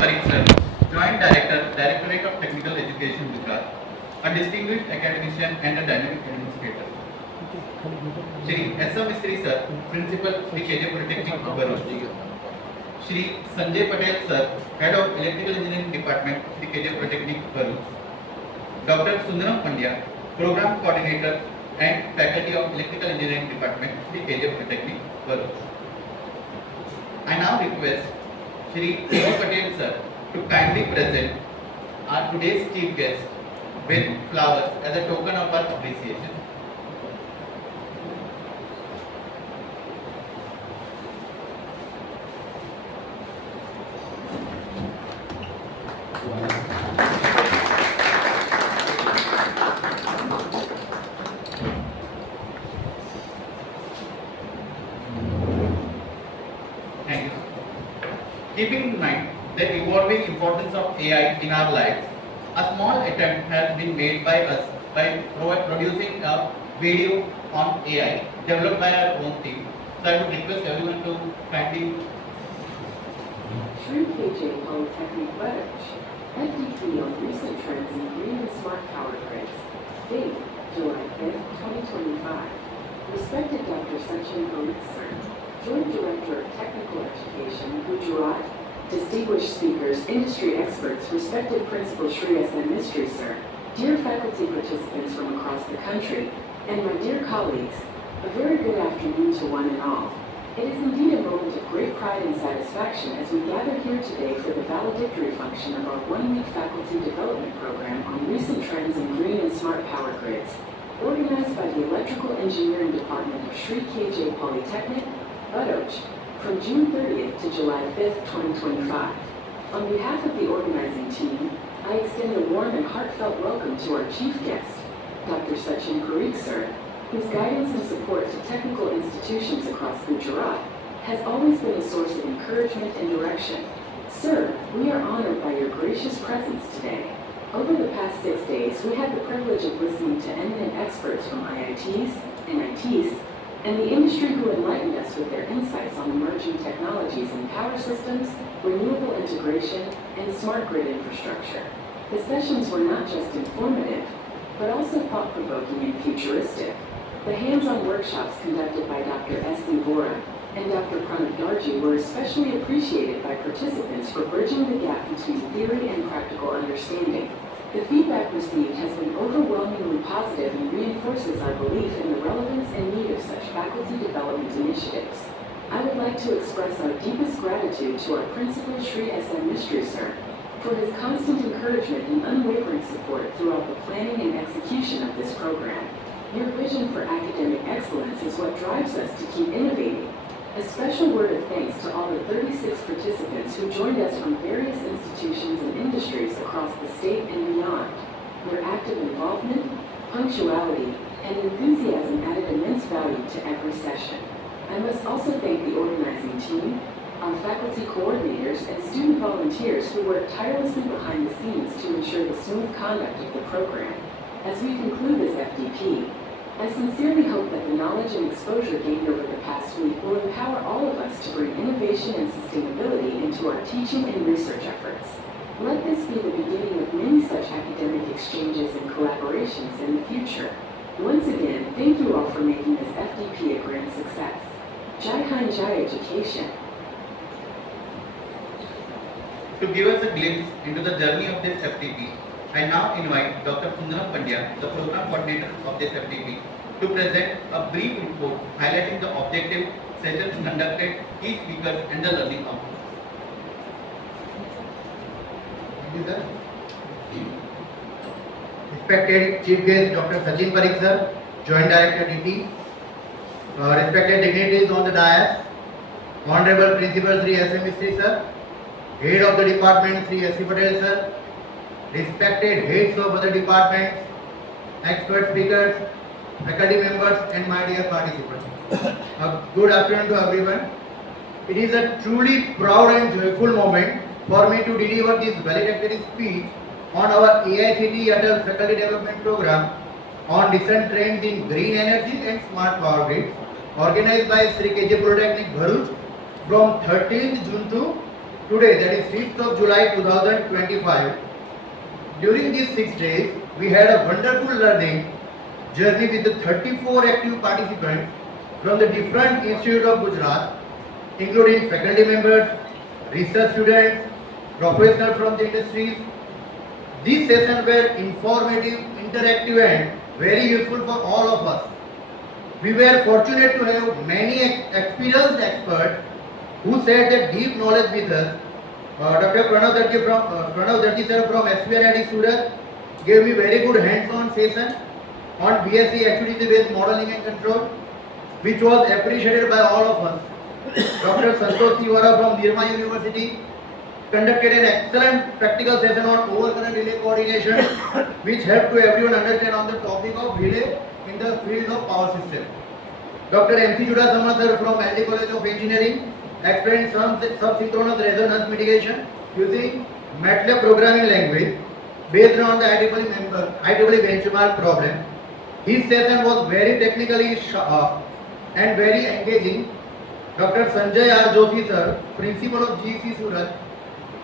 Parik sir, Joint Director, Directorate of Technical Education, Gujarat, a distinguished academician and a dynamic administrator. Shri S.M. Mistry sir, Principal, Shri KJ Polytechnic, Bharuch. Shri Sanjay Patel sir, Head of Electrical Engineering Department, Shri KJ Polytechnic, Bharuch. Dr. Sundaram Pandya, Program Coordinator and Faculty of Electrical Engineering Department, Shri KJ Polytechnic, Bharuch. I now request Shri K.G. Patel sir to kindly present our today's chief guest with flowers as a token of our appreciation. Thank you. Keeping in mind the evolving importance of AI in our lives, a small attempt has been made by us by producing a video on AI developed by our own team. So I would request everyone to kindly. Shri KJ Polytechnic Bharuch, FDP on recent trends in green and smart power grids. Date, July 5th, 2025. Respected Dr. Sachin Parikh sir, Joint Director of Technical Education, Gujarat, distinguished speakers, industry experts, respected Principal Shri S.M. Mistry sir, dear faculty participants from across the country, and my dear colleagues, a very good afternoon to one and all. It is indeed a moment of great pride and satisfaction as we gather here today for the valedictory function of our one-week faculty development program on recent trends in green and smart power grids, organized by the Electrical Engineering Department of Shri KJ Polytechnic, Bharuch, from June 30th to July 5th, 2025. On behalf of the organizing team, I extend a warm and heartfelt welcome to our chief guest, Dr. Sachin Parikh sir, whose guidance and support to technical institutions across Gujarat has always been a source of encouragement and direction. Sir, we are honored by your gracious presence today. Over the past 6 days, we had the privilege of listening to eminent experts from IITs, NITs, and the industry who enlightened us with their insights on emerging technologies in power systems, renewable integration, and smart grid infrastructure. The sessions were not just informative, but also thought-provoking and futuristic. The hands-on workshops conducted by Dr. S.C. Vora and Dr. Pranav Darji were especially appreciated by participants for bridging the gap between theory and practical understanding. The feedback received has been overwhelmingly positive and reinforces our belief in the relevance and need of such faculty development initiatives. I would like to express our deepest gratitude to our Principal Shri S.M. Mistry sir for his constant encouragement and unwavering support throughout the planning and execution of this program. Your vision for academic excellence is what drives us to keep innovating. A special word of thanks to all the 36 participants who joined us from various institutions and industries across the state and beyond. Your active involvement, punctuality, and enthusiasm added immense value to every session. I must also thank the organizing team, our faculty coordinators, and student volunteers who worked tirelessly behind the scenes to ensure the smooth conduct of the program. As we conclude this FDP, I sincerely hope that the knowledge and exposure gained over the past week will empower all of us to bring innovation and sustainability into our teaching and research efforts. Let this be the beginning of many such academic exchanges and collaborations in the future. Once again, thank you all for making this FDP a grand success. Jai Hind, Jai Education. To give us a glimpse into the journey of this FDP, I now invite Dr. Sundaram Pandya, the program coordinator of this FDP, to present a brief report highlighting the objective sessions conducted, key speakers, and the learning outcomes. Thank you, sir. Respected Chief Guest Dr. Sachin Parikh sir, Joint Director DT, respected dignitaries on the dais, Honorable Principal Sri S.M. Mistry sir, Head of the Department Sri S.C. Patel sir, respected heads of other departments, expert speakers, faculty members, and my dear participants. A good afternoon to everyone. It is a truly proud and joyful moment for me to deliver this valedictory speech on our AICTE Atal Faculty Development Program on recent trends in green energy and smart power grids, organized by Shri KJ Polytechnic Bharuch from 13th June to today, that is 5th of July 2025, during these 6 days, we had a wonderful learning journey with the 34 active participants from the different institutes of Gujarat, including faculty members, research students, professionals from the industries. These sessions were informative, interactive and very useful for all of us. We were fortunate to have many experienced experts who shared their deep knowledge with us. Dr. Pranav Darji sir from SVRID Surat gave me very good hands-on session on BSc activity-based modeling and control, which was appreciated by all of us. Dr. Santosh Tiwara from Nirma University conducted an excellent practical session on overcurrent relay coordination, which helped to everyone understand on the topic of relay in the field of power system. Dr. M.C. Chudasama sir from LD College of Engineering explained some subsynchronous resonance mitigation using MATLAB programming language based on the IEEE benchmark problem. His session was very technically sharp and very engaging. Dr. Sanjay R. Joshi sir, principal of GC Surat,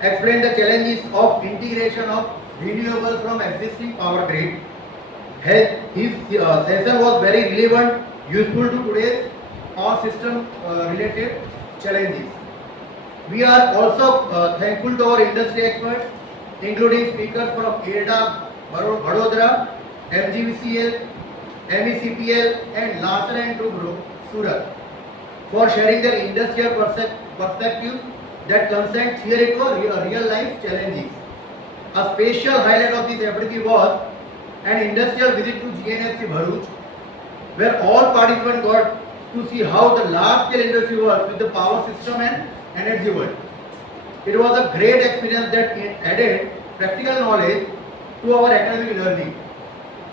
explained the challenges of integration of renewables from existing power grid. His session was very relevant, useful to today's power system related challenges. We are also thankful to our industry experts, including speakers from IRDA, Vadodara, MGVCL, MECPL and Larsen and Toubro, Surat, for sharing their industrial perspective that concern theoretical real life challenges. A special highlight of this FDP was an industrial visit to GNFC Bharuch, where all participants got to see how the large scale industry works with the power system and energy world. It was a great experience that added practical knowledge to our academic learning.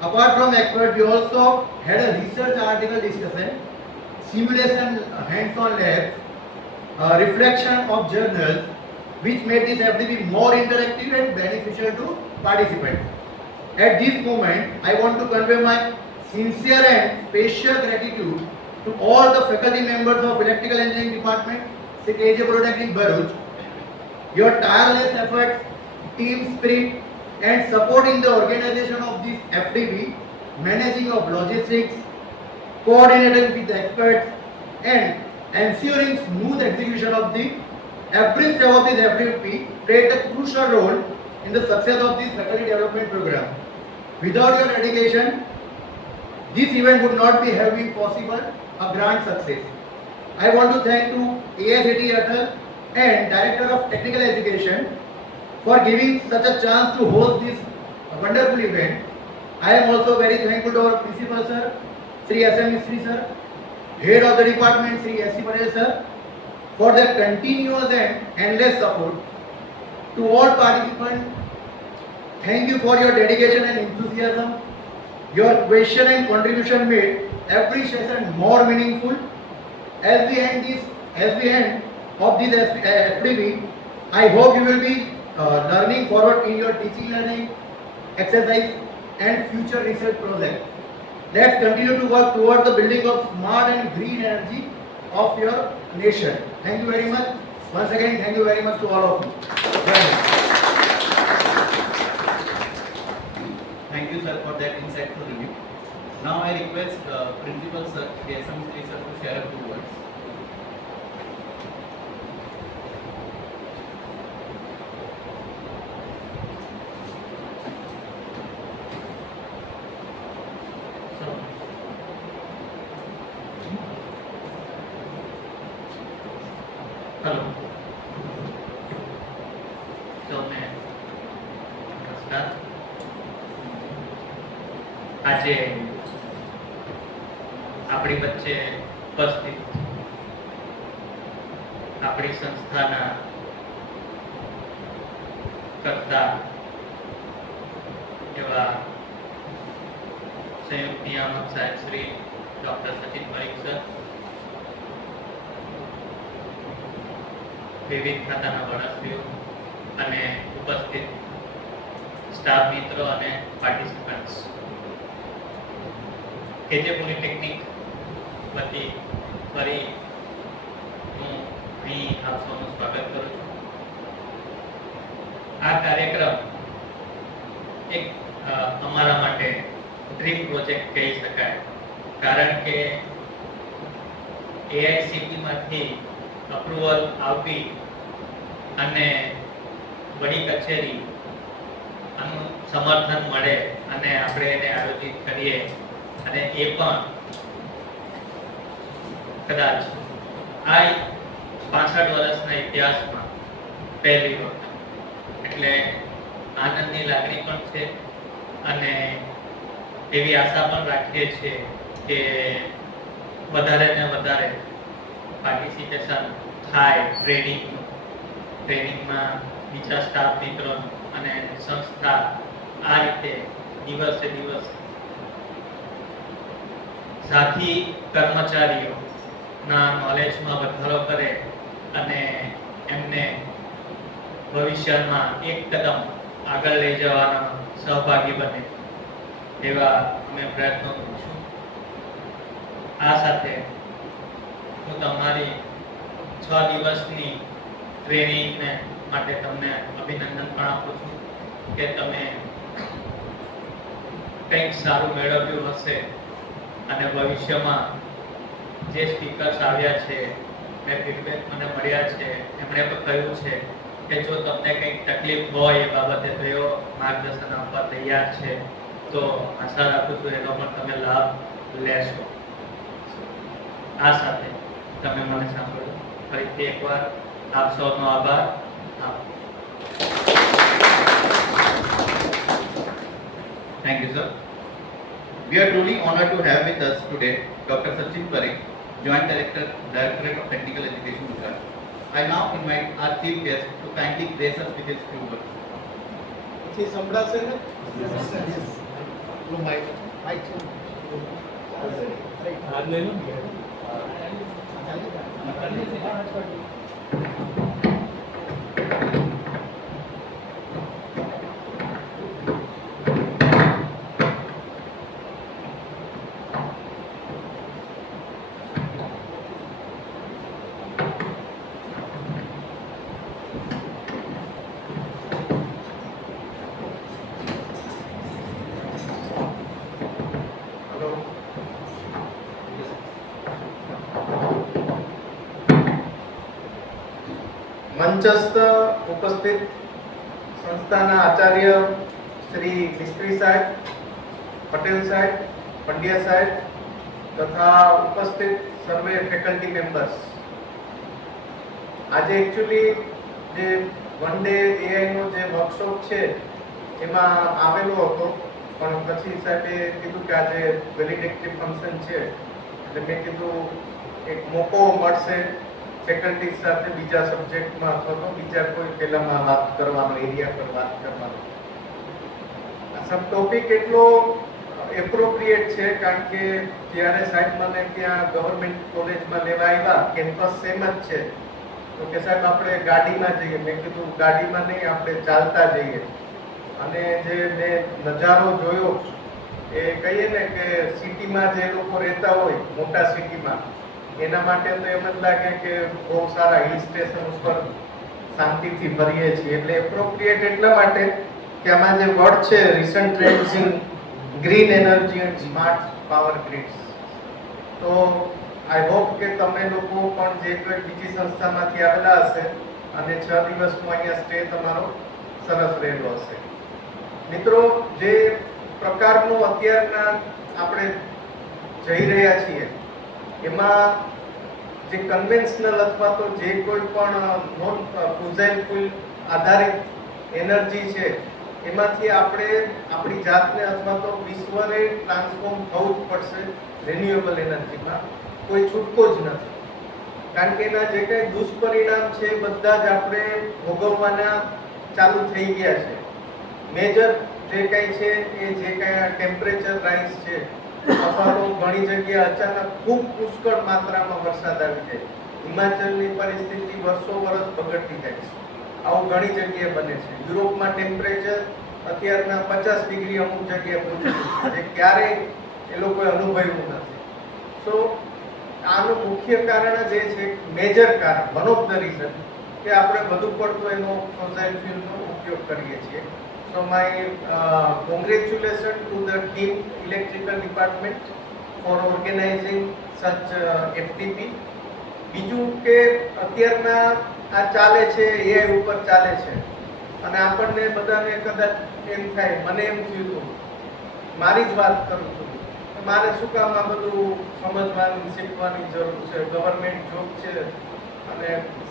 Apart from experts, we also had a research article discussion, simulation hands-on labs, reflection of journals, which made this FDP more interactive and beneficial to participants. At this moment, I want to convey my sincere and special gratitude to all the faculty members of Electrical Engineering Department, KJ Polytechnic Bharuch. Your tireless efforts, team spirit and support in the organization of this FDP, managing of logistics, coordinating with experts and ensuring smooth execution of the every step of this FDP played a crucial role in the success of this faculty development program. Without your dedication, this event would not have been possible, a grand success. I want to thank to ASAT Atal and Director of Technical Education for giving such a chance to host this wonderful event. I am also very thankful to our Principal Sir, Sri S.M. Mistry Sir, Head of the Department, Sri S.C. Patel Sir, for their continuous and endless support. To all participants, thank you for your dedication and enthusiasm. Your question and contribution made every session more meaningful. As we end of this FDP, I hope you will be learning forward in your teaching, learning, exercise and future research project. Let's continue to work towards the building of smart and green energy of your nation. Thank you very much. Once again, thank you very much to all of you. Thank you, sir, for that insightful review. Now I request Principal Sir, S.M. Mistry Sir, to share a few words. Hello સૌને નમસ્કાર. આજે આપણી વચ્ચે ઉપસ્થિત આપણી સંસ્થાના કરતા એવા સંયુક્ત નિયામક સાહેબ શ્રી ડોક્ટર સચિન પરીખ સર, વિવિધ ખાતાના વડાશ્રીઓ અને ઉપસ્થિત સ્ટાફ મિત્રો અને પાર્ટિસિપન્ટ્સ, કેજે પોલિટેકનિક વતી ફરી હું અહીં આપ સૌનું સ્વાગત કરું છું. આ કાર્યક્રમ એક અમારા માટે ડ્રીમ પ્રોજેક્ટ કહી શકાય, કારણ કે AICTE માંથી અપ્રુવલ આપી અને વડી કચેરી આનું સમર્થન મળે અને આપણે એને આયોજિત કરીએ, અને એ પણ કદાચ આ 65 વર્ષના ઇતિહાસમાં પહેલી વખત, એટલે આનંદની લાગણી પણ છે અને એવી આશા પણ રાખીએ છીએ કે વધારે ને વધારે પાર્ટિસિપેશન થાય ટ્રેનિંગમાં બીજા સ્ટાફ મિત્રો અને સંસ્થા આ રીતે દિવસે દિવસ સાથી કર્મચારીઓના નોલેજમાં વધારો કરે અને એમને ભવિષ્યમાં એક કદમ આગળ લઈ જવાના સહભાગી બને એવા અમે પ્રયત્નો કરીશું. આ સાથે હું તમારી 6 દિવસની ટ્રેનિંગને માટે તમને અભિનંદન પણ આપું છું કે તમે કંઈક સારું મેળવ્યું હશે અને ભવિષ્યમાં જે સ્પીકર્સ આવ્યા છે મેં ફીડબેક મને મળ્યા છે, એમણે પણ કહ્યું છે કે જો તમને કંઈક તકલીફ હોય એ બાબતે તો એઓ માર્ગદર્શન આપવા તૈયાર છે, તો આશા રાખું છું એનો પણ તમે લાભ લેશો. આ સાથે તમે મને સાંભળ્યું, ફરીથી એકવાર આપ સૌનો આભાર. Thank you, sir. We are truly honored to have with us today Dr. Sachin Parikh, Joint Director, Directorate of Technical Education, Gujarat. I now invite our chief guest to kindly grace us with his few words. પછી સંભળાશે ને? હાથ લઈ લો ને. મંચસ્થ ઉપસ્થિત સંસ્થાના આચાર્ય શ્રી મિસ્ત્રી સાહેબ, પટેલ સાહેબ, પંડ્યા સાહેબ તથા ઉપસ્થિત સર્વે ફેકલ્ટી મેમ્બર્સ, આજે એકચ્યુઅલી જે વન ડે AI નો જે વર્કશોપ છે એમાં આવેલો હતો, પણ પછી સાહેબે કીધું કે આજે વેલિડેક્ટિવ ફંક્શન છે એટલે મેં કીધું એક મોકો મળશે ફેકલ્ટી સાથે બીજા સબ્જેક્ટમાં અથવા તો બીજા કોઈ પેલામાં વાત કરવાનો, એરિયા પર વાત કરવાનો. આ સબ ટોપિક એટલો એપ્રોપ્રિએટ છે કારણ કે જ્યારે સાહેબ મને ત્યાં ગવર્મેન્ટ કોલેજમાં લેવા આવ્યા, કેમ્પસ સેમ જ છે, તો કે સાહેબ આપણે ગાડીમાં જઈએ. મેં કીધું ગાડીમાં નહીં, આપણે ચાલતા જઈએ. અને જે મેં નજારો જોયો એ કહીએ ને કે સિટીમાં જે લોકો રહેતા હોય મોટા સિટીમાં, એના માટે તો એમ જ લાગે કે બહુ સારા હિલ સ્ટેશન ઉપર શાંતિથી ફરીએ છીએ. એટલે એપ્રોપ્રિએટ એટલા માટે કે આમાં જે વર્ડ છે recent trends in green energy and smart power grids, તો આઈ હોપ કે તમે લોકો પણ જે કોઈ બીજી સંસ્થામાંથી આવેલા હશે અને 6 દિવસનો અહીંયા સ્ટે તમારો સરસ રહેલો હશે. મિત્રો, જે પ્રકારનું અત્યારના આપણે જઈ રહ્યા છીએ એમાં જે કન્વેન્શનલ અથવા તો જે કોઈ પણ નોન ફોસિલ ફ્યુલ આધારિત એનર્જી છે એમાંથી આપણે આપણી જાતને અથવા તો વિશ્વને ટ્રાન્સફોર્મ થવું જ પડશે રિન્યુએબલ એનર્જીમાં. કોઈ છૂટકો જ નથી, કારણ કે એના જે કંઈ દુષ્પરિણામ છે એ બધા જ આપણે ભોગવવાના ચાલુ થઈ ગયા છે. મેજર જે કંઈ છે એ જે કંઈ ટેમ્પરેચર રાઇઝ છે અથવા તો ઘણી જગ્યાએ અચાનક ખૂબ પુષ્કળ માત્રામાં વરસાદ આવી જાય, હિમાચલની પરિસ્થિતિ વર્ષો વર્ષ બગડતી જાય છે. આવું ઘણી જગ્યાએ બને છે. યુરોપમાં ટેમ્પરેચર અત્યારના 50 ડિગ્રી અમુક જગ્યાએ પહોંચી ગયું છે, જે ક્યારેય એ લોકોએ અનુભવ્યું નથી. સો આનું મુખ્ય કારણ જ એ છે, મેજર કારણ, વન ઓફ ધ રીઝન, કે આપણે વધુ પડતો એનો ફોસિલ ફ્યુલનો ઉપયોગ ઉપયોગ કરીએ છીએ. So my congratulation to the team electrical department for organising such FTP. બીજું કે અત્યારના આ ચાલે છે એઆઈ ઉપર ચાલે છે અને આપણને બધાને કદાચ એમ થાય, મને એમ થયું હતું, મારી જ વાત કરું છું, મારે શું કામ આ બધું સમજવાની શીખવાની જરૂર છે, ગવર્મેન્ટ જોબ છે અને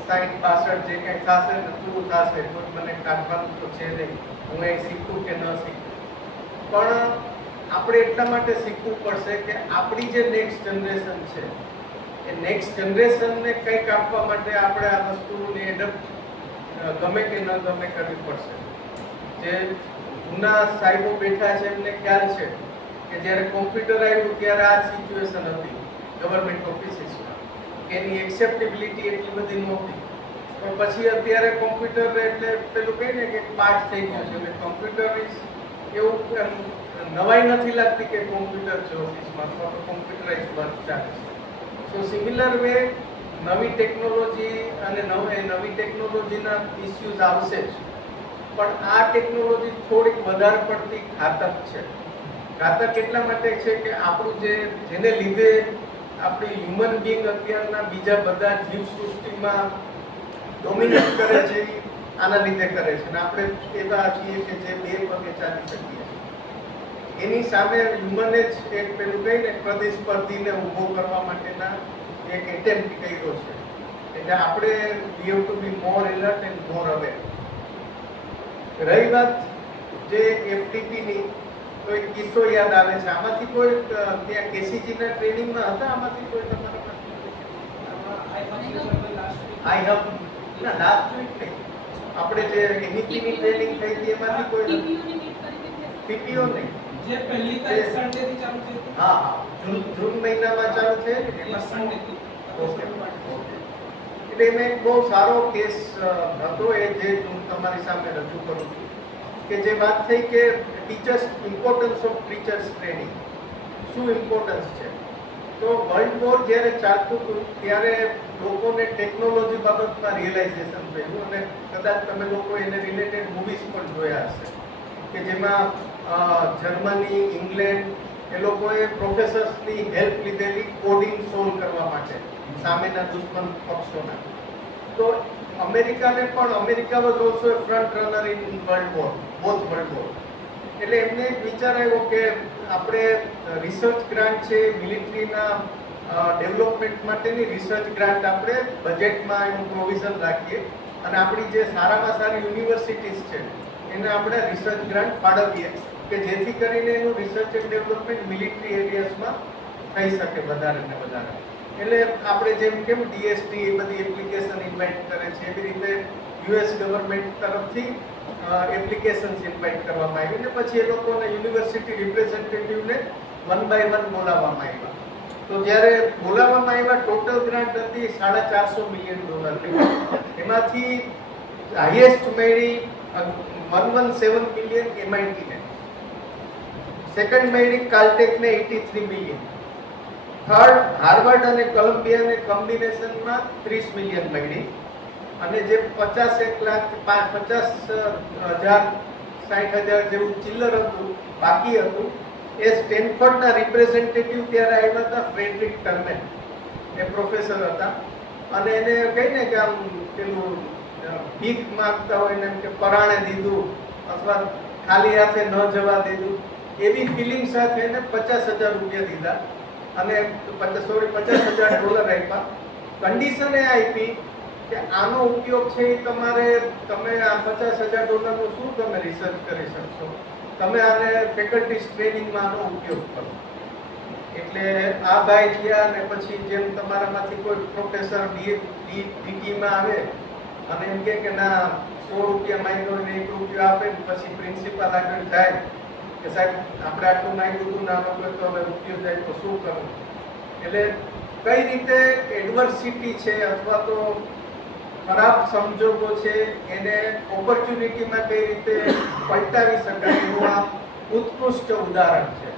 60-62 જે કંઈ થશે ને પૂરું થશે, કોઈ મને કાઢવાનું તો છે નહીં, હું એ શીખું કે ન શીખું. પણ આપણે એટલા માટે શીખવું પડશે કે આપણી જે નેક્સ્ટ જનરેશન છે એ નેક્સ્ટ જનરેશનને કંઈક આપવા માટે આપણે આ વસ્તુની એડપ્ટ ગમે કે ન ગમે કરવી પડશે. જે જૂના સાહેબો બેઠા છે એમને ખ્યાલ છે કે જ્યારે કોમ્પ્યુટર આવ્યું ત્યારે આ સિચ્યુએશન હતી ગવર્મેન્ટ ઓફિસીસમાં, એની એક્સેપ્ટેબિલિટી એટલી બધી નહોતી. પણ પછી અત્યારે કોમ્પ્યુટર એટલે પેલું કહીને કે પાર્ટ થઈ ગયું છે, એટલે કોમ્પ્યુટર એવું નવાઈ નથી લાગતી કે કોમ્પ્યુટર છે ઓફિસમાં અથવા તો કોમ્પ્યુટરાઇઝ વર્ક ચાલે છે. સો સિમિલર વે નવી ટેકનોલોજી અને નવી ટેકનોલોજીના ઇસ્યુઝ આવશે જ, પણ આ ટેકનોલોજી થોડીક વધારે પડતી ઘાતક છે. ઘાતક એટલા માટે છે કે આપણું જેને લીધે આપણી હ્યુમન બિંગ અત્યારના બીજા બધા જીવસૃષ્ટિમાં ડોમિનેટ કરે છે, આના લીધે કરે છે. અને આપણે એવા છીએ કે જે બે પગે ચાલી શકીએ. એની સામે હ્યુમને જ એક પેલું કહીને પ્રતિસ્પર્ધીને ઊભો કરવા માટેના એક એટેમ્પ્ટ કર્યો છે. એટલે આપણે we have to be more alert and more aware. રહી વાત જે એફટીપીની, તો એક કિસ્સો યાદ આવે છે. આમાંથી કોઈ ત્યાં કેસીજીના ટ્રેનિંગમાં હતા? આમાંથી કોઈ તમારા આઈ હબ ના લાસ્ટ વીક નહીં, આપણે જે એનઈપીની ટ્રેનિંગ થઈ હતી એમાંથી કોઈ પીપીઓ નહીં, જે પહેલી તારીખ સન્ડે થી ચાલુ થઈ હતી. હા હા, જૂન મહિનામાં ચાલુ થયેલી ને એમાં સન્ડે થી. ઓકે. એટલે એમાં એક બહુ સારો કેસ હતો એ જે હું તમારી સામે રજૂ કરું છું, કે જે વાત થઈ કે teachers, importance of teachers training, શું ઇમ્પોર્ટન્સ છે. તો વર્લ્ડ વોર જ્યારે ચાલતું હતું ત્યારે લોકોને ટેકનોલોજી બાબતમાં રિયલાઇઝેશન થયું, અને કદાચ તમે લોકો એને રિલેટેડ મૂવીઝ પણ જોયા હશે કે જેમાં જર્મની, ઇંગ્લેન્ડ એ લોકોએ પ્રોફેસર્સની હેલ્પ લીધેલી કોડિંગ સોલ્વ કરવા માટે સામેના દુશ્મન પક્ષોના. તો અમેરિકાને પણ, America was also a front runner in world war, both world war. એટલે એમને એક વિચાર આવ્યો કે આપણે રિસર્ચ ગ્રાન્ટ છે, મિલિટરીના ડેવલપમેન્ટ માટેની રિસર્ચ ગ્રાન્ટ આપણે બજેટમાં એનું પ્રોવિઝન રાખીએ અને આપણી જે સારામાં સારી યુનિવર્સિટીઝ છે એને આપણે રિસર્ચ ગ્રાન્ટ ફાળવીએ કે જેથી કરીને એનું રિસર્ચ એન્ડ ડેવલપમેન્ટ મિલિટરી એરિયાસમાં થઈ શકે વધારે ને વધારે. એટલે આપણે જેમ કેમ ડીએસટી એ બધી એપ્લિકેશન ઇન્વાઇટ કરે છે, એવી રીતે યુએસ ગવર્મેન્ટ તરફથી એપ્લિકેશન્સ ઇન્વાઇટ કરવામાં આવી ને પછી એ લોકોને યુનિવર્સિટી રિપ્રેઝેન્ટેટિવને 1 by 1 બોલાવવામાં આવ્યા. તો જ્યારે બોલાવવામાં આવ્યા ટોટલ ગ્રાન્ટ હતી $450 million. એમાંથી હાઈએસ્ટ મળી 117 million MIT ને, સેકન્ડ મળી કાલ્ટેકને 83 million, થર્ડ હાર્વર્ડ અને કોલંબિયાને કોમ્બિનેશનમાં 30 million મળી, અને જે 50,60,000 જેવું ચિલ્લર હતું બાકી હતું એ સ્ટેનફોર્ડના રિપ્રેઝેન્ટેટિવ ત્યારે આવ્યા હતા, ફ્રેડરિક ટર્મેન, એ પ્રોફેસર હતા. અને એને કહીને કે આમ પેલું ભીખ માંગતા હોય ને એમ કે પરાણે દીધું અથવા ખાલી હાથે ન જવા દીધું, એવી ફિલિંગ સાથે એને $50,000 દીધા અને $50,000 આપ્યા. કન્ડિશન એ આપી કે આનો ઉપયોગ છે એ તમે આ $50,000 નું શું તમે રિસર્ચ કરી શકશો, તમે આને ફેકલ્ટીઝ ટ્રેનિંગમાં આનો ઉપયોગ કરો. એટલે આ ભાઈ ગયા ને પછી જેમ તમારામાંથી કોઈ પ્રોફેસર ડીટીમાં આવે અને એમ કે ના $100 માંગ્યો ને $1 આપે, પછી પ્રિન્સિપાલ આગળ જાય કે સાહેબ આપણે આટલું માંગ્યું હતું ને આનો કોઈ તો હવે રૂપિયો જાય તો શું કરવું. એટલે કઈ રીતે એડવર્સિટી છે અથવા તો ખરાબ સંજોગો છે એને ઓપોર્ચ્યુનિટીમાં કઈ રીતે પલટાવી શકાય એનું આ ઉત્કૃષ્ટ ઉદાહરણ છે.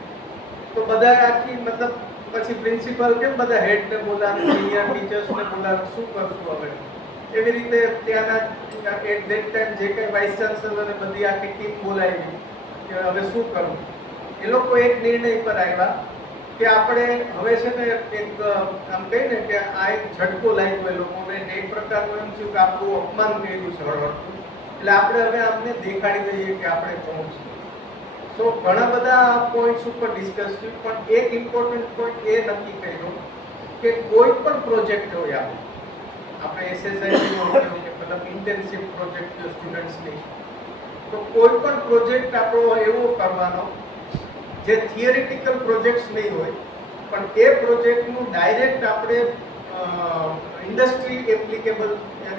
તો બધા આખી મતલબ પછી પ્રિન્સિપલ કેમ બધા હેડને બોલાવે, સિનિયર ટીચર્સને બોલાવે, શું કરશું હવે, એવી રીતે ત્યાંના એટ ધેટ ટાઈમ જે કંઈ વાઇસ ચાન્સલરે બધી આખી ટીમ બોલાવી કે હવે શું કરવું, એ લોકો એક નિર્ણય પર આવ્યા કે આપણે હવે છે ને એક આમ કહીએ ને કે આ એક ઝટકો લાગ્યો એ લોકોને ને એક પ્રકારનું એમ થયું કે આપણું અપમાન કર્યું છે હળવળતું, એટલે આપણે હવે આમને દેખાડી દઈએ કે આપણે કોણ છીએ. તો ઘણા બધા પોઈન્ટ્સ ઉપર ડિસ્કસ થયું, પણ એક ઇમ્પોર્ટન્ટ પોઈન્ટ એ નક્કી કર્યો કે કોઈ પણ પ્રોજેક્ટ હોય આપણે SSIT નો કે મતલબ ઇન્ટેન્સિવ પ્રોજેક્ટ સ્ટુડન્ટ્સની, તો કોઈ પણ પ્રોજેક્ટ આપણો એવો કરવાનો જે થિયરિટિકલ પ્રોજેક્ટ્સ નહીં હોય, પણ એ પ્રોજેક્ટનું ડાયરેક્ટ આપણે ઇન્ડસ્ટ્રી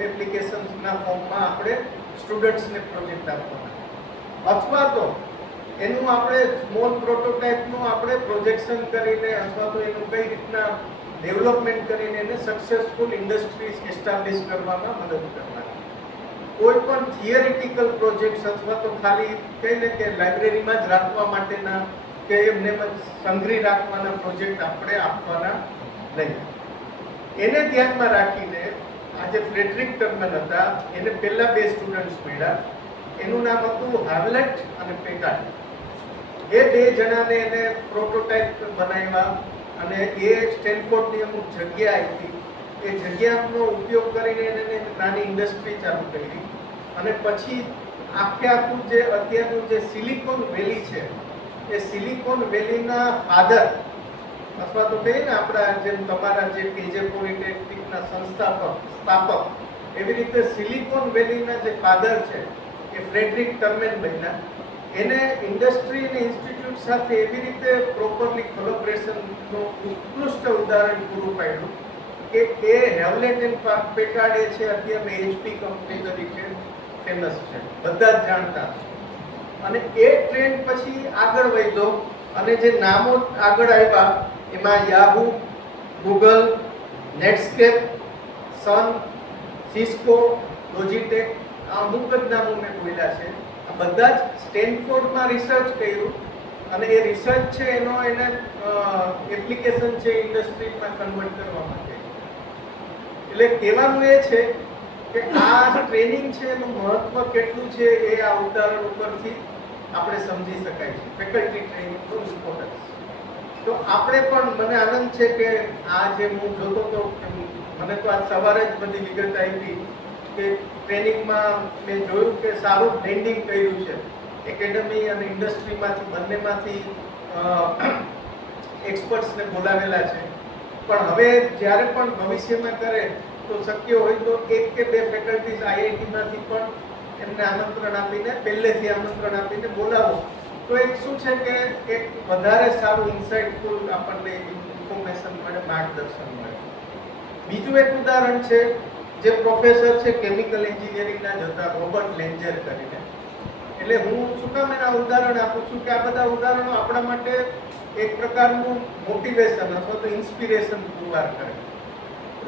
એપ્લિકેશન્સના ફોર્મમાં આપણે સ્ટુડન્ટ્સને પ્રોજેક્ટ આપવાના, અથવા તો એનું આપણે સ્મોલ પ્રોટોટાઇપનું આપણે પ્રોજેક્શન કરીને અથવા તો એનું કઈ રીતના ડેવલપમેન્ટ કરીને એને સક્સેસફુલ ઇન્ડસ્ટ્રીઝ એસ્ટાબ્લિશ કરવામાં મદદ કરવાની. કોઈ પણ થિયરિટિકલ પ્રોજેક્ટ્સ અથવા તો ખાલી કહીને કે લાઇબ્રેરીમાં જ રાખવા માટેના કે એમને સંગ્રહી રાખવાના પ્રોજેક્ટ આપણે આપવાના નહીં. એને ધ્યાનમાં રાખીને આજે ફ્રેડરિક ટર્મેન હતા, એને પહેલા 2 સ્ટુડન્ટ્સ મળ્યા, એનું નામ હતું હાર્લેટ અને પેટાર્ડ. એ 2 જણાને એને પ્રોટોટાઇપ બનાવ્યા અને એ સ્ટેનફોર્ડની અમુક જગ્યા આપી, એ જગ્યાનો ઉપયોગ કરીને એને નાની ઇન્ડસ્ટ્રી ચાલુ કરી અને પછી આખું જે અત્યારનું જે સિલિકોન વેલી છે એ સિલિકોન વેલીના ફાધર અથવા તો કહીએ ને આપણા જેમ તમારા જે કેજે પોલિટેકનિકના સ્થાપક, એવી રીતે સિલિકોન વેલીના જે ફાધર છે એ ફ્રેડરિક ટર્મેન બન્યા. એને ઇન્ડસ્ટ્રી અને ઇન્સ્ટિટ્યૂટ સાથે એવી રીતે પ્રોપરલી કોલેબોરેશનનું ઉત્કૃષ્ટ ઉદાહરણ પૂરું પાડ્યું કે એ હેવલેટ એન્ડ પેટાર્ડ છે અત્યારે HP કંપની તરીકે ફેમસ છે, બધા જ જાણતા. અને એ ટ્રેન્ડ પછી આગળ વધ્યો અને જે નામો આગળ આવ્યા એમાં યાહુ, ગૂગલ, નેટસ્કેપ, સન, સિસ્કો, લોજીટેક, આ અમુક જ નામો મેં બોલ્યા છે. આ બધા જ સ્ટેનફોર્ડમાં રિસર્ચ કર્યું અને એ રિસર્ચ છે એનો એને એપ્લિકેશન છે ઇન્ડસ્ટ્રીમાં કન્વર્ટ કરવા માટે. એટલે કહેવાનું એ છે કે આ ટ્રેનિંગ છે એનું મહત્વ કેટલું છે એ આ ઉદાહરણ ઉપરથી આપણે સમજી શકાય છે, ફેકલ્ટી ટ્રેનિંગનું ઇમ્પોર્ટન્સ. તો આપણે પણ મને આનંદ છે કે આ જે હું જોતો હતો, મને તો આજ સવારે જ બધી વિગત આવી કે ટ્રેનિંગમાં મેં જોયું કે સારું બ્લેન્ડિંગ કર્યું છે, એકેડમી અને ઇન્ડસ્ટ્રીમાંથી બંનેમાંથી એક્સપર્ટ્સને બોલાવેલા છે. પણ હવે જ્યારે પણ ભવિષ્યમાં કરે તો શક્ય હોય તો 1 કે 2 ફેકલ્ટીઝ IIT-માંથી પણ એમને આમંત્રણ આપીને પહેલેથી આમંત્રણ આપીને બોલાવો તો એક શું છે કે એક વધારે સારું ઇન્સાઇટફુલ આપણને ઇન્ફોર્મેશન મળે, માર્ગદર્શન મળે. બીજું એક ઉદાહરણ છે જે પ્રોફેસર છે કેમિકલ એન્જિનિયરિંગના જ હતા, રોબર્ટ લેન્જર કરીને. એટલે હું શું કામ એના ઉદાહરણ આપું છું કે આ બધા ઉદાહરણો આપણા માટે એક પ્રકારનું મોટિવેશન અથવા તો ઇન્સ્પિરેશન પુરવાર કરે.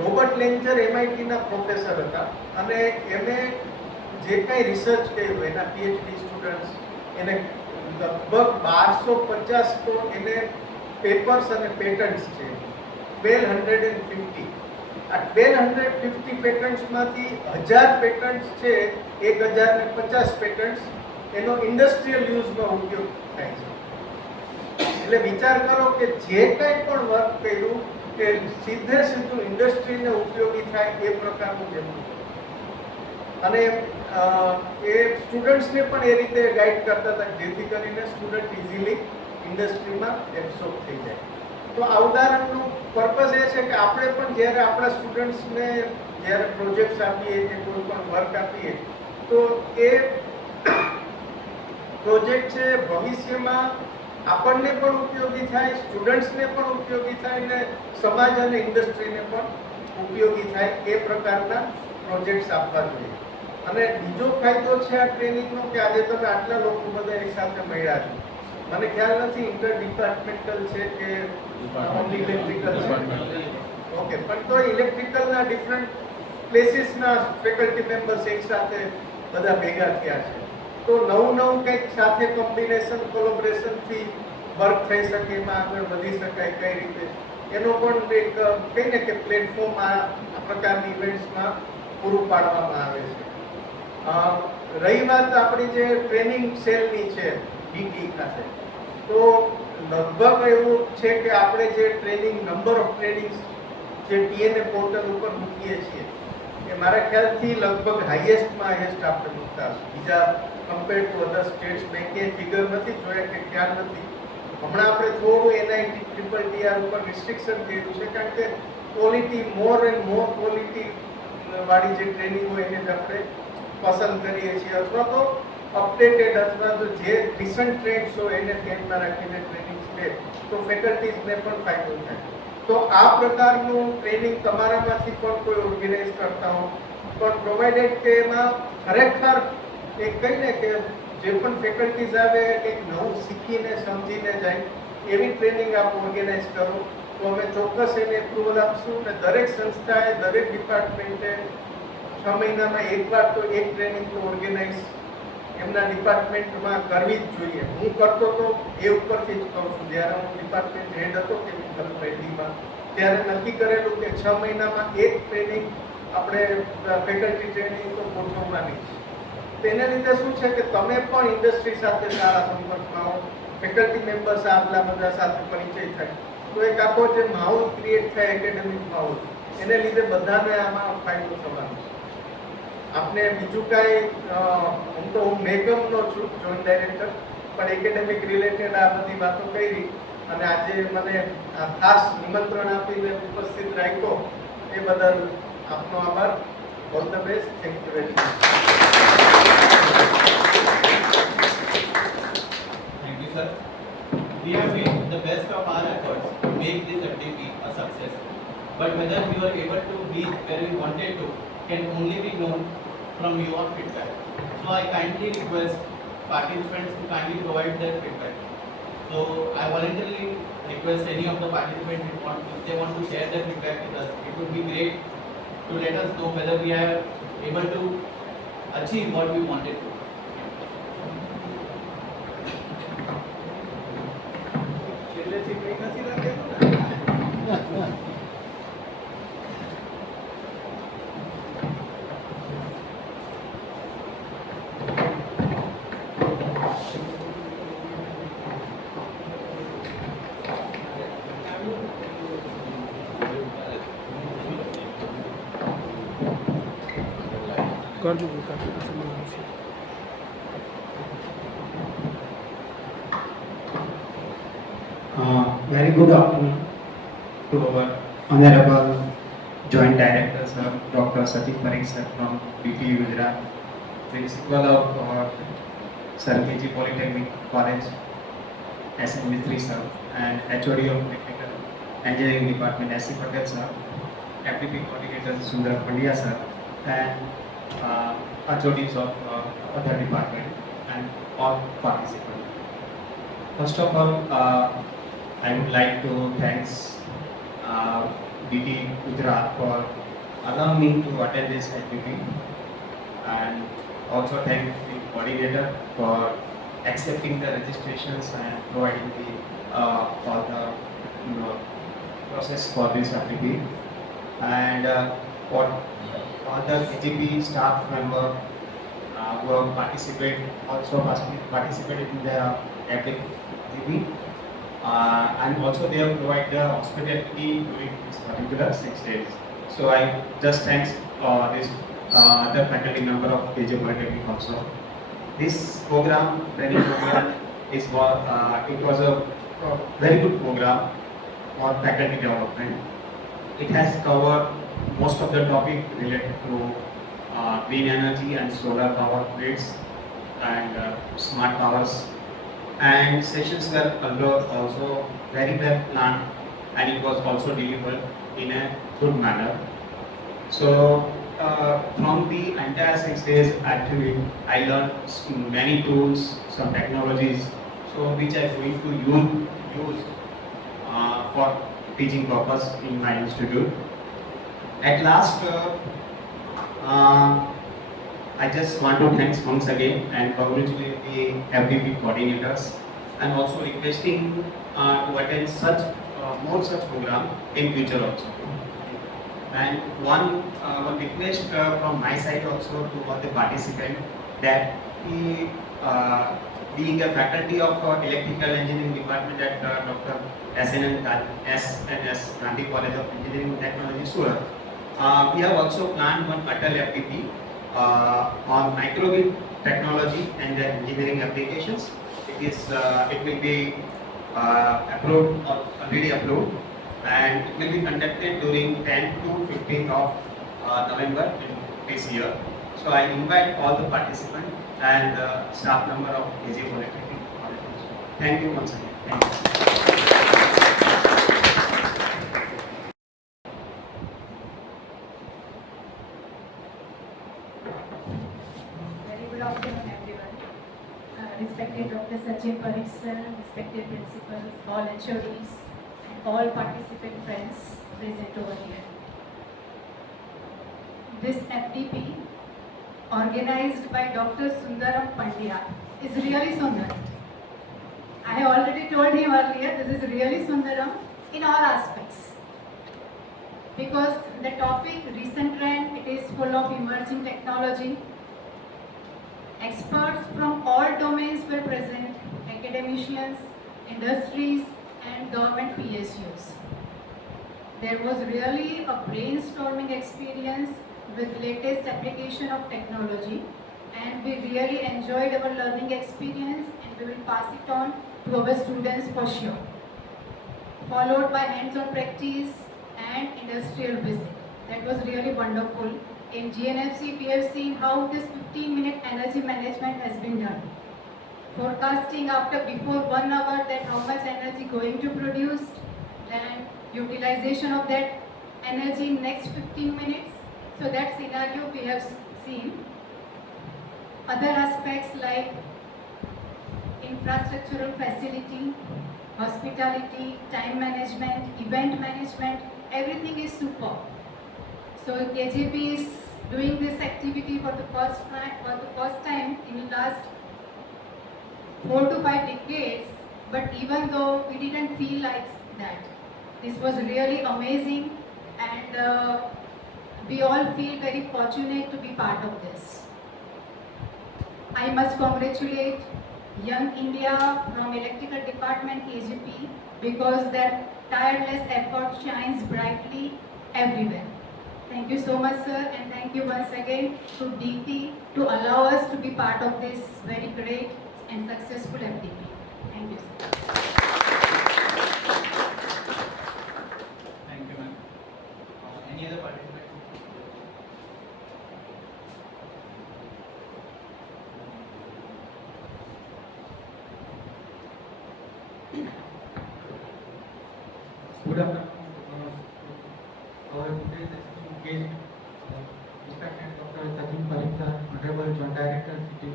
રોબર્ટ લેન્જર MIT-ના પ્રોફેસર હતા અને એમણે જે કંઈ રિસર્ચ કર્યું એના PhD સ્ટુડન્ટ્સ એને લગભગ 1250 તો એને પેપર્સ અને પેટન્ટ્સ છે, 1250. આ 1250 પેટન્ટ્સમાંથી 1000 પેટન્ટ્સ છે, 1050 પેટન્ટ્સ એનો ઇન્ડસ્ટ્રીયલ યુઝમાં ઉપયોગ થાય છે. એટલે વિચાર કરો કે જે કંઈ પણ વર્ક કર્યું કે સીધું ઇન્ડસ્ટ્રીને ઉપયોગી થાય એ પ્રકારનું જેમનું. અને એ સ્ટુડન્ટ્સને પણ એ રીતે ગાઈડ કરતા હતા જેથી કરીને સ્ટુડન્ટ ઇઝીલી ઇન્ડસ્ટ્રીમાં એબ્સોર્બ થઈ જાય. તો આ ઉદાહરણનું પર્પઝ એ છે કે આપણે પણ જ્યારે આપણા સ્ટુડન્ટ્સને જ્યારે પ્રોજેક્ટ્સ આપીએ કે કોઈ પણ વર્ક આપીએ તો એ પ્રોજેક્ટ છે ભવિષ્યમાં આપણને પણ ઉપયોગી થાય, સ્ટુડન્ટ્સને પણ ઉપયોગી થાય અને સમાજ અને ઇન્ડસ્ટ્રીને પણ ઉપયોગી થાય એ પ્રકારના પ્રોજેક્ટ્સ આપવા જોઈએ. અને બીજો ફાયદો છે આ ટ્રેનિંગનો કે આજે તમે આટલા લોકો બધા એક સાથે મળ્યા છો. મને ખ્યાલ નથી ઇન્ટર ડિપાર્ટમેન્ટલ છે કે ઓનલી ઇલેક્ટ્રિકલ છે. ઓકે, પણ તો ઇલેક્ટ્રિકલના ડિફરન્ટ પ્લેસીસના ફેકલ્ટી મેમ્બર્સ એક સાથે બધા ભેગા થયા છે. તો નવું કંઈક સાથે કોમ્બિનેશન કોલેબોરેશનથી વર્ક થઈ શકે, એમાં આગળ વધી શકાય કઈ રીતે એનો પણ એક કહીને કે પ્લેટફોર્મ આ પ્રકારની ઇવેન્ટ્સમાં પૂરું પાડવામાં આવે છે. રહી વાત આપણી જે ટ્રેનિંગ સેલની છે ડીટી ખાતે, તો લગભગ એવું છે કે આપણે જે ટ્રેનિંગ નંબર ઓફ ટ્રેનિંગ જે ટીએનએ પોર્ટલ ઉપર મૂકીએ છીએ એ મારા ખ્યાલથી લગભગ હાઈએસ્ટમાં હાઈએસ્ટ આપણે મૂકતા હશું. બીજા કમ્પેર ટુ અધર સ્ટેટ્સ મેં ક્યાંય ફિગર નથી જોયા કે ખ્યાલ નથી. હમણાં આપણે થોડું એનઆઈટી ટ્રિપલ ટીઆર ઉપર રિસ્ટ્રિક્શન કર્યું છે, કારણ કે quality more and more quality વાળી જે ટ્રેનિંગ હોય એને જ આપણે પસંદ કરીએ છીએ, અથવા તો અપડેટેડ અથવા તો જે રિસન્ટ ટ્રેન્ડ્સ હોય એને ધ્યાનમાં રાખીને ટ્રેનિંગ છે તો ફેકલ્ટીઝને પણ ફાયદો થાય. તો આ પ્રકારનું ટ્રેનિંગ તમારામાંથી પણ કોઈ ઓર્ગેનાઇઝ કરતા હો પણ પ્રોવાઇડેડ કે એમાં ખરેખર એક કહીને કે જે પણ ફેકલ્ટીઝ આવે કંઈક નવું શીખીને સમજીને જાય એવી ટ્રેનિંગ આપ ઓર્ગેનાઇઝ કરો તો અમે ચોક્કસ એને એપ્રુવલ આપશું. અને દરેક સંસ્થાએ દરેક ડિપાર્ટમેન્ટે 6 મહિનામાં એકવાર તો એક ટ્રેનિંગ તો ઓર્ગેનાઇઝ એમના ડિપાર્ટમેન્ટમાં કરવી જ જોઈએ. હું કરતો તો એ ઉપરથી જ કહું છું. જ્યારે હું ડિપાર્ટમેન્ટ હેડ હતો કેમિકલ ટ્રેનિંગમાં ત્યારે નક્કી કરેલું કે 6 મહિનામાં એક ટ્રેનિંગ આપણે ફેકલ્ટી ટ્રેનિંગ તો ગોઠવવાની છે. તેના લીધે શું છે કે તમે પણ ઇન્ડસ્ટ્રી સાથે સારા સંપર્કમાં હો, ફેકલ્ટી મેમ્બર્સ આપણા બધા સાથે પરિચય થાય તો એક આખો જે માહોલ ક્રિએટ થાય એકેડેમિક માહોલ, એને લીધે બધાને આમાં ફાયદો થવાનો છે. આપને બીજું કાંઈ હું મેગમનો છું જોઈન્ટ ડાયરેક્ટર, પણ એકેડેમિક રિલેટેડ આ બધી વાતો કરી અને આજે મને આ ખાસ નિમંત્રણ આપીને ઉપસ્થિત રાખ્યો એ બદલ આપનો આભાર. All the best. Thank you very much. Thank you, sir. We have made the best of our efforts to make this FDP a success. But whether we were able to reach where we wanted to can only be known from your feedback. So I kindly request participants to kindly provide their feedback. So I voluntarily request any of the participants if they want to share their feedback with us. It would be great to let us know whether we are able to achieve what we wanted to. છેલ્લેથી કંઈ નથી રાખેલું ને. Very good afternoon to our Honorable Joint Director, Sir, Dr. Sachin Parikh, Sir, from BPU Gujarat, Principal of Sir KG Polytechnic College, SMB3, Sir, and HOD of Technical Engineering Department, SC Patel, Sir, FDP Coordinator Sundar Pandya, Sir, and HODs of other department and all participants. First of all, I would like to thank DT Gujarat for allowing me to attend this activity, and also thank the coordinator for accepting the registrations and providing the all the process for this activity, and for all the KGP staff member who have participated in the activity. And also they have provided the hospitality during this particular 6 days. So I just thanks this other faculty member of KG Polytechnic also. This program, training program, it was a very good program for faculty development. It has covered most of the topic related to green energy and solar power grids and smart powers. And sessions were also very well planned, and it was also delivered in a good manner. So from the entire 6 days activity, I learned many tools, some technologies, so which I'm going to use for teaching purpose in my institute. At last, I just want to thanks once again and congratulate the FDP coordinators, and also requesting to attend such more such program in future also. And one request from my side also to all the participants that he, being a faculty of electrical engineering department at Dr. SNS Gandhi College of Engineering and Technology, Surat, we have also planned one Atal FPP on microgrid technology and their engineering applications. It will be approved or already approved, and it will be conducted during 10th to 15th of November in this year. So I invite all the participants and the staff member of KG Polytechnic. Thank you once again. Thank you. Very good afternoon, everyone. Respected Dr. Sachin Parikh sir, respected principals, all HODs, and all participant friends present over here. This FDP, organized by Dr. Sundaram Pandya, is really Sundar. I already told him earlier, this is really Sundaram in all aspects. Because the topic, recent trend, it is full of emerging technology. Experts from all domains were present, academicians, industries, and government PSUs. There was really a brainstorming experience with latest application of technology, and we really enjoyed our learning experience, and we will pass it on to our students for sure. Followed by hands-on practice and industrial visit. That was really wonderful. In GNFC, we have seen how this 15-minute energy management has been done. Forecasting before 1 hour that how much energy going to produce, then utilization of that energy in next 15 minutes. So that scenario we have seen. Other aspects like infrastructural facility, hospitality, time management, event management, everything is super. So KJP is doing this activity for the first time in the last 4 to 5 decades, but even though we didn't feel like that, this was really amazing, and we all feel very fortunate to be part of this. I must congratulate Young India from Electrical Department KJP because their tireless effort shines brightly everywhere. Thank you so much, sir, and thank you once again to DT to allow us to be part of this very great and successful FDP. Thank you, sir. Thank you, ma'am. Any other participants? Good afternoon. Our today's engaged respected Dr. Sachin Parikh sir, Honorable Joint Director, City,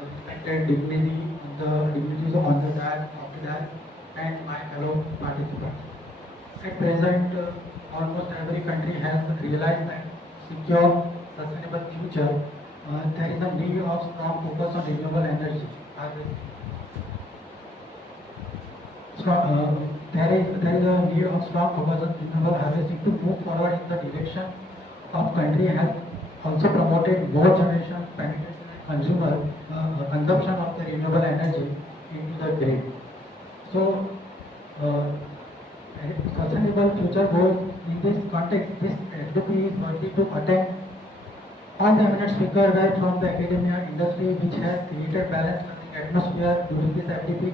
respected dignitaries on the dais, of the dais, and my fellow participants. At present, almost every country has realized that secure, sustainable future, there is a need of strong focus on renewable energy. There is a need of strong focus on renewable harvesting to move forward in the direction of country has also promoted more generation penetration and consumption of the renewable energy into the grid. So, sustainable future goals in this context, this FDP is worthy to attend all the eminent speakers right from the academia industry which has created balanced learning atmosphere during this FDP.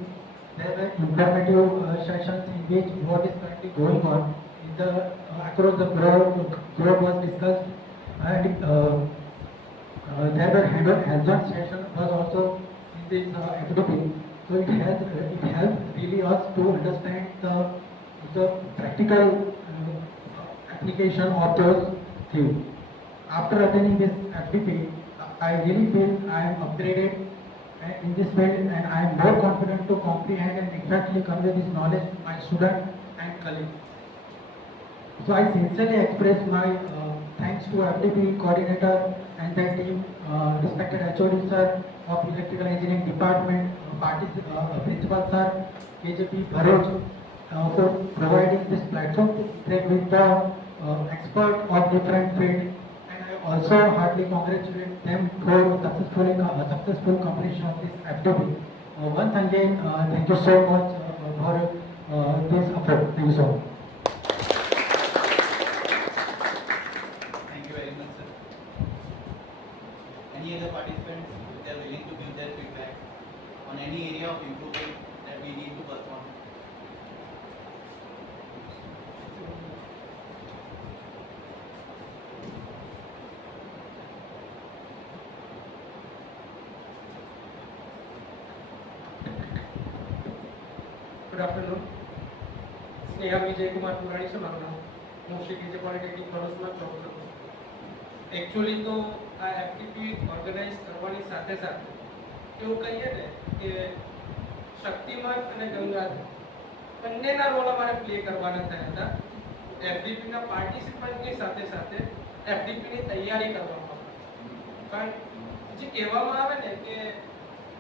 There were informative sessions in which what is currently going on in the across the globe was discussed, and there were hands-on sessions was also in this FDP. So it helps really us to understand the practical application of those theories. After attending this FDP, I really feel I am upgraded in this field, and I am more confident to comprehend and exactly convey this knowledge to my students and colleagues. So I sincerely express my thanks to FDP coordinator and their team, respected HOD sir of Electrical Engineering Department, Principal sir, KJP Bharuch, for providing this platform to interact with the experts of different fields, and I also heartily congratulate them for successful completion of this FDP. Once again, thank you so much for this effort. Thank you so much. Thank you very much, sir. Any other participants, if they are willing to give their feedback on any area of improvement that we need to work on? Good afternoon. Sneha Vijay Kumar Purani છે મારું નામ. હું શ્રી કેજે polytechnic ભરૂચમાં job કરું છું. Actually તો આ એફટીપી ઓર્ગેનાઇઝ કરવાની સાથે સાથે એવું કહીએ ને કે શક્તિમાન અને ગંગાધર બંનેના રોલ અમારે પ્લે કરવાના થયા હતા. એફડીપીના પાર્ટિસિપન્ટની સાથે સાથે એફડીપીની તૈયારી કરવામાં આવે. પણ જે કહેવામાં આવે ને કે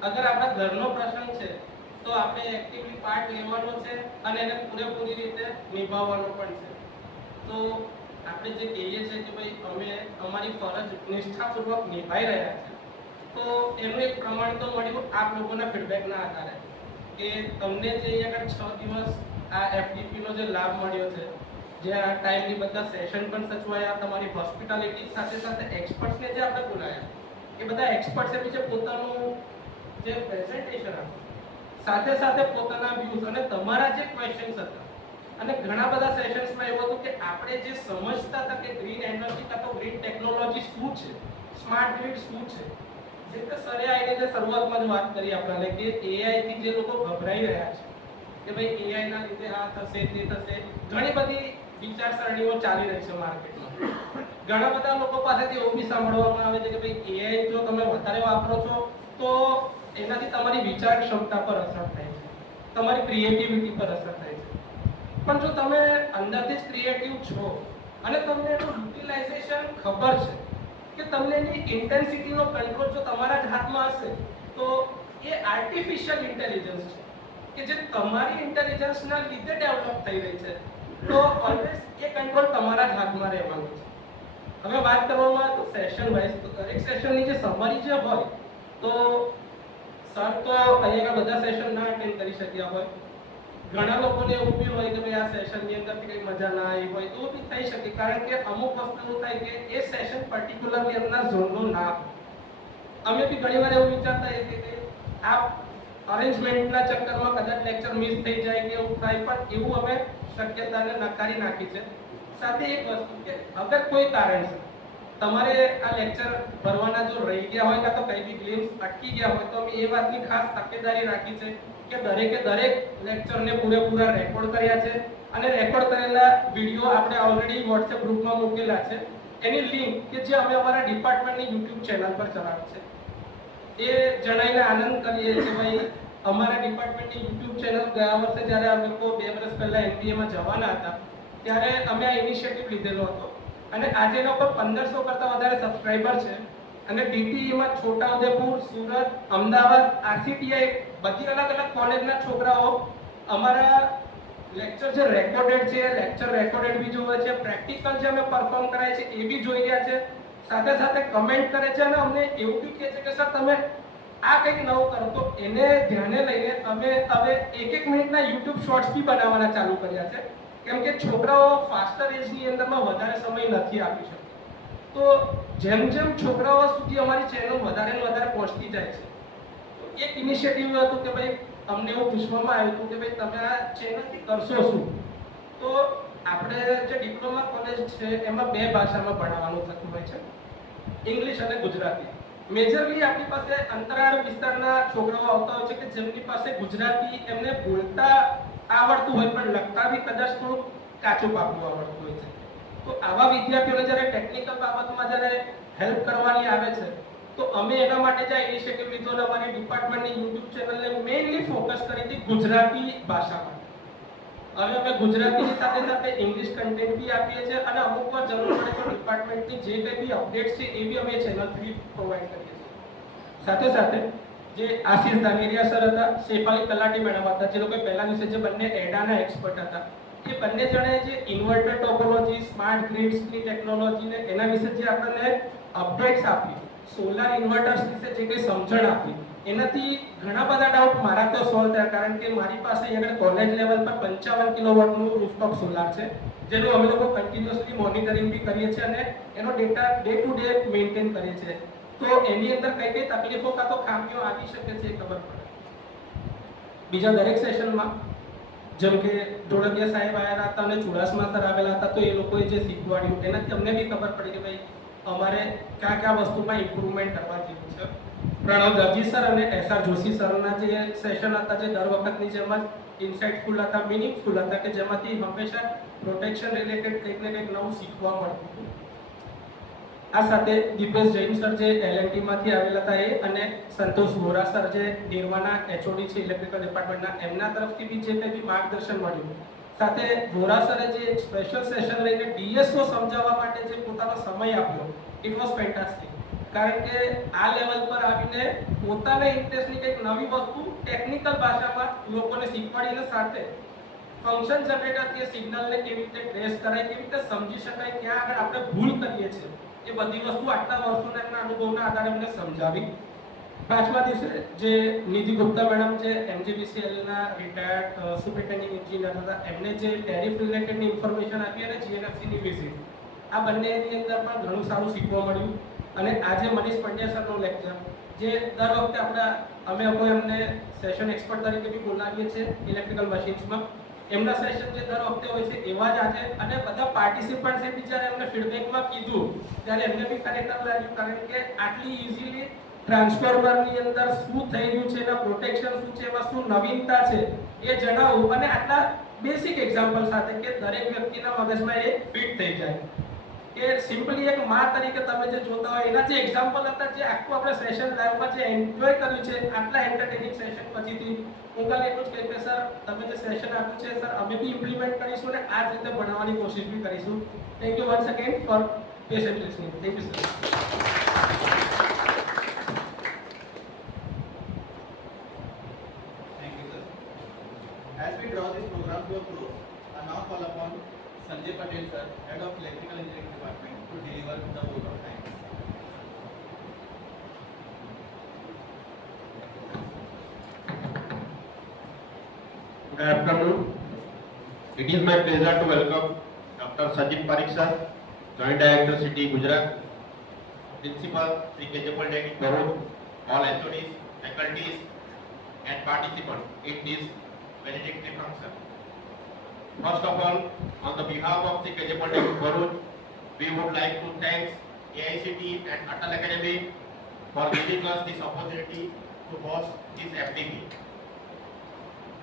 અગર આપણા ઘરનો પ્રસંગ છે તો આપણે એક્ટિવલી પાર્ટ લેવાનો છે અને એને પૂરેપૂરી રીતે નિભાવવાનો પણ છે. તો આપણે જે કહીએ છીએ કે ભાઈ અમે અમારી ફરજ નિષ્ઠાપૂર્વક નિભાઈ રહ્યા છે, તો એનું એક પ્રમાણ તો મળ્યું આપ લોકોના ફીડબેકના આધારે કે તમને જે અહીંયા 6 દિવસ આ એફડીપીનો જે લાભ મળ્યો છે, જે આ ટાઈમની બધા સેશન પણ સચવાયા, તમારી હોસ્પિટાલિટી સાથે સાથે એક્સપર્ટ્સને જે આપણે બોલાયા, એ બધા એક્સપર્ટ્સે બી જે પોતાનું જે પ્રેઝન્ટેશન આપ્યું, સાથે સાથે પોતાના વ્યૂઝ અને તમારા જે ક્વેશ્ચન્સ હતા, અને ઘણા બધા સેશન્સમાં એવું હતું કે આપણે જે સમજતા હતા કે ગ્રીન એનર્જી કાં તો ગ્રીન ટેકનોલોજી શું છે, સ્માર્ટ ગ્રીડ શું છે, જે કે સરે આવીને જે શરૂઆતમાં જ વાત કરી આપણને કે એઆઈ થી જે લોકો ગભરાઈ રહ્યા છે કે ભાઈ એઆઈ ના લીધે આ થશે તે થશે, ઘણી બધી વિચારસરણીઓ ચાલી રહી છે માર્કેટમાં. ઘણા બધા લોકો પાસેથી એવું બી સાંભળવામાં આવે છે કે ભાઈ એઆઈ જો તમે વધારે વાપરો છો તો એનાથી તમારી વિચાર ક્ષમતા પર અસર થાય છે, તમારી ક્રિએટિવિટી પર અસર થાય છે. પણ જો તમે અંદરથી જ ક્રિએટિવ છો અને તમને એનું યુટિલાઇઝેશન ખબર છે કે તમને એની ઇન્ટેન્સિટીનો કંટ્રોલ જો તમારા જ હાથમાં હશે, તો એ આર્ટિફિશિયલ ઇન્ટેલિજન્સ છે કે જે તમારી ઇન્ટેલિજન્સના લીધે ડેવલપ થઈ રહી છે, તો ઓલવેઝ એ કંટ્રોલ તમારા જ હાથમાં રહેવાનું છે. હવે વાત કરવામાં આવે તો સેશન વાઇઝ, તો દરેક સેશનની જે સમરી જે હોય, તો સર તો અહીંયા બધા સેશન ના અટેન્ડ કરી શક્યા હોય, ઘણા લોકોને એવું બી હોય કે ભાઈ આ સેશનની અંદરથી કંઈ મજા ના આવી હોય, તો બી થઈ શકે, કારણ કે અમુક વસ્તુ એવું થાય કે એ સેશન પર્ટિક્યુલરલી એમના ઝોનનું ના હોય. અમે બી ઘણીવાર એવું વિચારતા હોઈએ કે આ અરેન્જમેન્ટના ચક્કરમાં કદાચ લેક્ચર મિસ થઈ જાય કે એવું થાય, પણ એવું અમે શક્યતાને નકારી નાખી છે. સાથે એક વસ્તુ કે અગર કોઈ કારણસર તમારે આ લેક્ચર ભરવાના જો રહી ગયા હોય કાં તો કંઈ બી ગ્લિમ્સ અટકી ગયા હોય, તો અમે એ વાતની ખાસ તકેદારી રાખી છે કે દરેકે દરેક લેક્ચરને પૂરેપૂરા રેકોર્ડ કર્યા છે, અને રેકોર્ડ કરેલા વિડીયો આપણે ઓલરેડી વોટ્સએપ ગ્રુપમાં મૂકેલા છે. એની લિંક કે જે અમે અમારા ડિપાર્ટમેન્ટની યુટ્યુબ ચેનલ પર ચલાવી છે, એ જણાવીને આનંદ કરીએ કે ભાઈ અમારા ડિપાર્ટમેન્ટની યુટ્યુબ ચેનલ ગયા વર્ષે જ્યારે અમે લોકો 2 વર્ષ પહેલાં MBAમાં જવાના હતા, ત્યારે અમે આ ઇનિશિયેટિવ લીધેલો હતો, અને આજે એના ઉપર 1500 કરતાં વધારે સબસ્ક્રાઈબર છે. અને DTEમાં છોટાઉદેપુર, સુરત, અમદાવાદ, RCTI બધી અલગ અલગ કોલેજના છોકરાઓ અમારા લેક્ચર જે રેકોર્ડેડ છે, લેક્ચર રેકોર્ડેડ બી જોવે છે, પ્રેક્ટિકલ જે અમે પરફોર્મ કરાય છે એ બી જોઈ રહ્યા છે, સાથે સાથે કમેન્ટ કરે છે, અને અમને એવું બી કહે છે કે સર તમે આ કંઈક નવું કરો. તો એને ધ્યાને લઈને અમે હવે 1-1 મિનિટના યુટ્યુબ શોર્ટ્સ બી બનાવવાના ચાલુ કર્યા છે, કેમ કે છોકરાઓ ફાસ્ટર એજની અંદરમાં વધારે સમય નથી આપી શકતા. તો જેમ જેમ છોકરાઓ સુધી અમારી ચેનલ વધારે ને વધારે પહોંચતી જાય છે, તો એક ઇનિશિયેટિવ હતું કે ભાઈ અમને એવું પૂછવામાં આવ્યું હતું કે ભાઈ તમે આ ચેનલથી કરશો શું? તો આપણે જે ડિપ્લોમા કોલેજ છે એમાં 2 ભાષામાં ભણાવવાનું થતું હોય છે, ઇંગ્લિશ અને ગુજરાતી. મેજરલી આપણી પાસે અંતરાળ વિસ્તારના છોકરાઓ આવતા હોય છે કે જેમની પાસે ગુજરાતી એમને બોલતા આવડતું હોય પણ લખતા બી કદાચ થોડું કાચું પાકું આવડતું હોય છે. તો આવા વિદ્યાર્થીઓને જ્યારે ટેકનિકલ બાબતમાં જ્યારે હેલ્પ કરવાની આવે છે, તો અમે એના માટે જે ઇનિશિયેટિવ લીધો અને અમારી ડિપાર્ટમેન્ટની યુટ્યુબ ચેનલને મેઇનલી ફોકસ કરી હતી ગુજરાતી ભાષામાં. હવે અમે ગુજરાતીની સાથે સાથે ઇંગ્લિશ કન્ટેન્ટ બી આપીએ છીએ, અને અમુક વાર જરૂર પડે તો ડિપાર્ટમેન્ટની જે કંઈ બી અપડેટ્સ છે એ બી અમે ચેનલથી પ્રોવાઈડ કરીએ છીએ. સાથે સાથે જે આશીષ ધાનેરિયા સર હતા, શેફાલી તલાટી મેડમ હતા, જે લોકો પહેલા દિવસે જે બંને એડાના એક્સપર્ટ હતા, એ બંને જણે જે ઇન્વર્ટર ટોપોલોજી, સ્માર્ટ ગ્રીડ્સની ટેકનોલોજી ને એના વિશે જે આપણને અપડેટ્સ આપી, સોલાર ઇન્વર્ટર્સ વિશે જે કંઈ સમજણ આપી, એનાથી ઘણા બધા ડાઉટ મારા તો સોલ્વ થયા. કારણ કે મારી પાસે અહીંયા કોલેજ લેવલ પર 55 કિલોવોટનું રૂફટોપ સોલાર છે, જેનું અમે લોકો કન્ટિન્યુઅસલી મોનિટરિંગ બી કરીએ છીએ અને એનો data day to day maintain કરીએ છીએ. તો એની અંદર કઈ કઈ તકલીફો કાં તો ખામીઓ આવી શકે છે એ ખબર પડે. બીજા દરેક સેશનમાં જેમ કે ઢોળકિયા સાહેબ આવ્યા હતા અને ચુડાસમા સર આવેલા હતા, તો એ લોકોએ જે શીખવાડ્યું એનાથી અમને બી ખબર પડી કે ભાઈ અમારે કયા કયા વસ્તુમાં ઇમ્પ્રુવમેન્ટ કરવા જેવું છે. પ્રણવ દરજી સર અને એસઆર જોશી સરના જે સેશન હતા, જે દર વખતની જેમ જ ઇન્સાઇટફુલ હતા, મિનિંગફુલ હતા, કે જેમાંથી હંમેશા પ્રોટેક્શન રિલેટેડ કંઈક ને કંઈક નવું શીખવા મળતું હતું. આ સાથે દીપેશ જૈન સર જે LNT માંથી આવેલા હતા એ, અને સંતોષ વોરા સર જે નિર્માના HOD છે ઇલેક્ટ્રિકલ ડિપાર્ટમેન્ટના, એમના તરફથી બી જે કંઈ બી માર્ગદર્શન મળ્યું. સાથે વોરા સરે જે સ્પેશિયલ સેશન લઈને DSO સમજાવવા માટે જે પોતાનો સમય આપ્યો, ઇટ વોઝ ફેન્ટાસ્ટિક. કારણ કે આ લેવલ પર આવીને પોતાના ઇન્ટરેસ્ટની કંઈક નવી વસ્તુ ટેકનિકલ ભાષામાં લોકોને શીખવાડીને સાથે ફંક્શન જનરેટરથી સિગ્નલને કેવી રીતે ટ્રેસ કરાય, કેવી રીતે સમજી શકાય, ક્યાં આગળ આપણે ભૂલ કરીએ છીએ, એ બધી વસ્તુ આટલા વર્ષોના એમના અનુભવના આધારે અમને સમજાવી. પાંચમા દિવસે જે નિધિ ગુપ્તા મેડમ જે MGBCL ના રિટાયર્ડ સુપરિન્ટેન્ડિંગ એન્જિનિયર હતા, એમને જે ટેરિફ રિલેટેડની ઇન્ફોર્મેશન આપી અને GNFC ની વિઝિટ, આ બંનેની અંદર પણ ઘણું સારું શીખવા મળ્યું. અને આજે મનીષ પંડ્યા સરનો લેક્ચર, જે દર વખતે અમે લોકો એમને સેશન એક્સપર્ટ તરીકે બી બોલાવીએ છીએ ઇલેક્ટ્રિકલ મશીન્સમાં, એમના સેશન જે દર વખતે હોય છે એવા જ આજે. અને બધા પાર્ટિસિપન્ટ્સે બી જ્યારે એમને ફીડબેકમાં કીધું ત્યારે એમને બી ખરેખર લાગ્યું, કારણ કે આટલી ઇઝીલી ટ્રાન્સફોર્મરની અંદર શું થઈ રહ્યું છે, એના પ્રોટેક્શન શું છે, એમાં શું નવીનતા છે એ જણાવવું, અને આટલા બેસિક એક્ઝામ્પલ સાથે કે દરેક વ્યક્તિના મગજમાં એ ફિટ થઈ જાય. કે સિમ્પલી એક માં તરીકે તમે જે જોતા હોય એના જે એક્ઝામ્પલ હતા, જે આખું આપણે સેશન લાઈવમાં જે એન્જોય કર્યું છે આટલા એન્ટરટેનિંગ સેશન પછીથી, હું કાલે એટલું જ કહીશ કે સર તમે જે સેશન આપ્યું છે સર અમે બી ઇમ્પ્લિમેન્ટ કરીશું અને આ જ રીતે ભણાવવાની કોશિશ બી કરીશું. Thank you once again for patient listening. Thank you sir. Thank you, sir. As we draw this program to a close, I now call upon Sanjay Patel, sir, Head of Electrical Engineering Department, to deliver the vote of thanks. Good afternoon. It is my pleasure to welcome Dr. Sajid Parikh sir, Joint Director City Gujarat, Principal Sri KJ Polytechnic Bharuch, all HODs, faculties and participants in this valedictory function. First of all, on the behalf of the KJ Polytechnic Bharuch, we would like to thank AICT and Atal Academy for giving us this opportunity to host this FDP.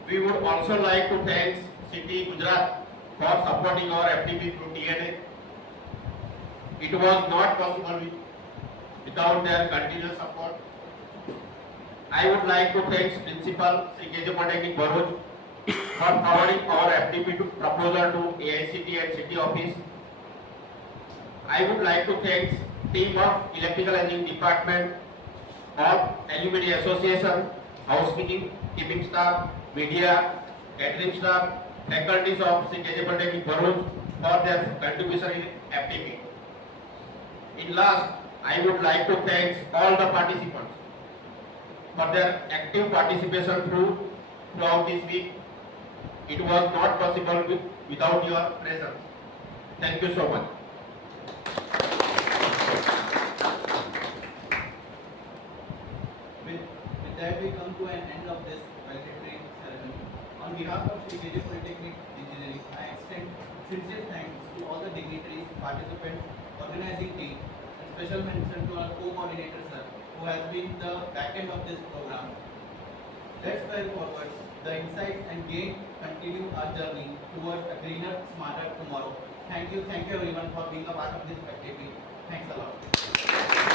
We would also like to thank City Gujarat for supporting our FDP through TNA. It was not possible without their continuous support. I would like to thank Principal Sri KJ Polytechnic Bharuch for forwarding our FDP proposal to AICT and City Office. I would like to thank team of Electrical Engineering Department, of Alumni Association, housekeeping staff, media, catering staff, faculties of Sri KJ Polytechnic Bharuch for their contribution in FDP. In last, I would like to thank all the participants for their active participation throughout this week. It was not possible without your presence. Thank you so much. With that, we come to an end of this valedictory ceremony. On behalf of Sri KJ Polytechnic Engineering, I extend sincere thanks to all the dignitaries, participants, organizing team, and special mention to our co-coordinator sir, who has been the backend of this program. Let's carry forward the insights and continue our journey towards a greener, smarter tomorrow. Thank you everyone for being a part of this activity. Thanks a lot.